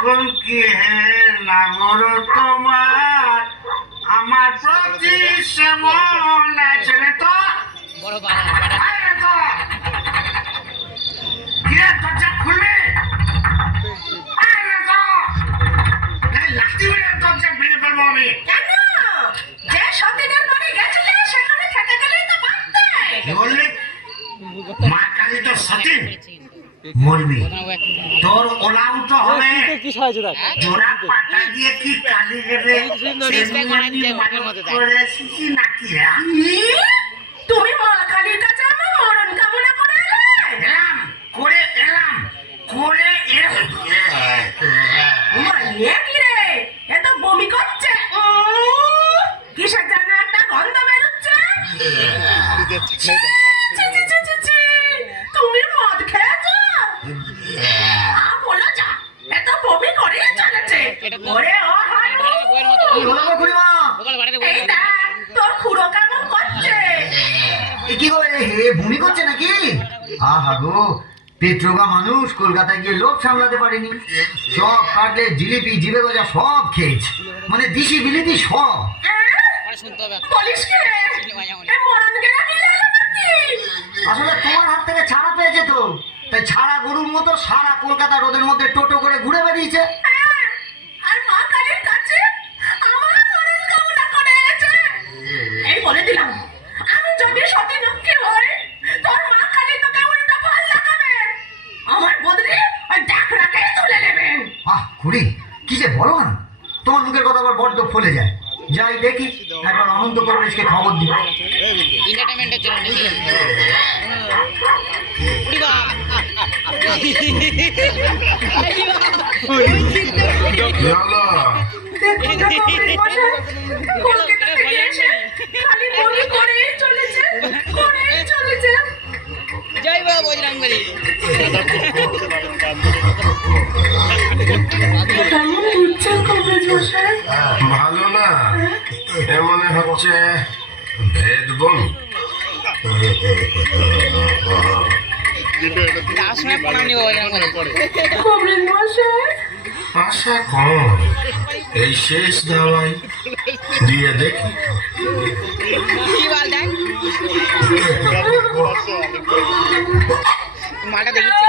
এখন কি হে নাগর তোমার আমার প্রতি সেমন আছে তো বড় বাড়া আরে তো কিরে দরজা খুলবে আরে তো এই লাঠি মেরে দরজা মেরে ফেলবো আমি কেন? যে সতীনের বাড়ি গেছিলে সেখানে থেকে গেলেই তো পারতে। কি বললি মা কালী তো সতীন মরবি তোর ওলাউটো হবে কি সাহায্য দেখ জোড়া পাটা দিয়ে কি কালি দেবে করে শিখি নাকি তুমি মা কালীর কাছে আমার মরণ কামনা করে এলে? এলাম করে এলাম করে ওমা, এ কি রে? এ তো বমি করছে। কিসের যেন একটা গন্ধ বেরোচ্ছে। ছি, ছি, ছি, ছি, ছি। তুমি মদ খেয়েছো? বলো যা, এ তো বমি করেই চলেছে। ওরে ও হারু, কি হলো গো খুড়িমা এই দেখ, তোর খুড়ো কেমন করছে। এ কি গো হে ভূমি করছে নাকি আহা গো পেট্রোগা মানুষ কলকাতায় গিয়ে লোক সামলাতে পারেনি সব কাটলে জিলিপি জিবে গজা সব খেয়েছে মানে দিশি বিলিতি সব শুনতে হবে বলিস কি রে? এ মরণ গেলা নিলে এলো নাকি? আসলে তোমার হাত থেকে ছাড়া পেয়েছে তো তাই ছাড়া গরুর মতো সারা কলকাতা রোদের মধ্যে টোটো করে ঘুরে বেরিয়েছে হ্যাঁ, আর মা কালীর কাছে আমার মরণ কামনা করে এসেছে। এই বলে দিলাম, আমি যদি সতী লক্ষ্মী হই, তোর মা কালী তোকে উল্টো ফল লাগাবে। আমার বদলে ওই ডাকরাকে তুলে নেবেন। আহ খুড়ি কি যে বলো না তোমার মুখের কথা আবার বড্ড ফলে যায় যাই দেখি একবার অনন্ত পরিবেশকে খবর দিই এন্টারটেইনমেন্টের জন্য নাকি উড়ি বাবা দেখুন না কবরের মশাই, কলকাতা থেকে এসে খালি বমি করেই চলেছে, করেই চলেছে। জয় বাবা বজরংবলী কেমন ঘুরছেন কবরের মশাই? ভালো না এ মনে হচ্ছে ভেদ বমি তার সময় প্রণাম নিব বজরংবলী কবরের মশাই, আশা কম এই শেষ দাওয়াই দিয়ে দেখি কি বল দেখ মাটা দেখেছি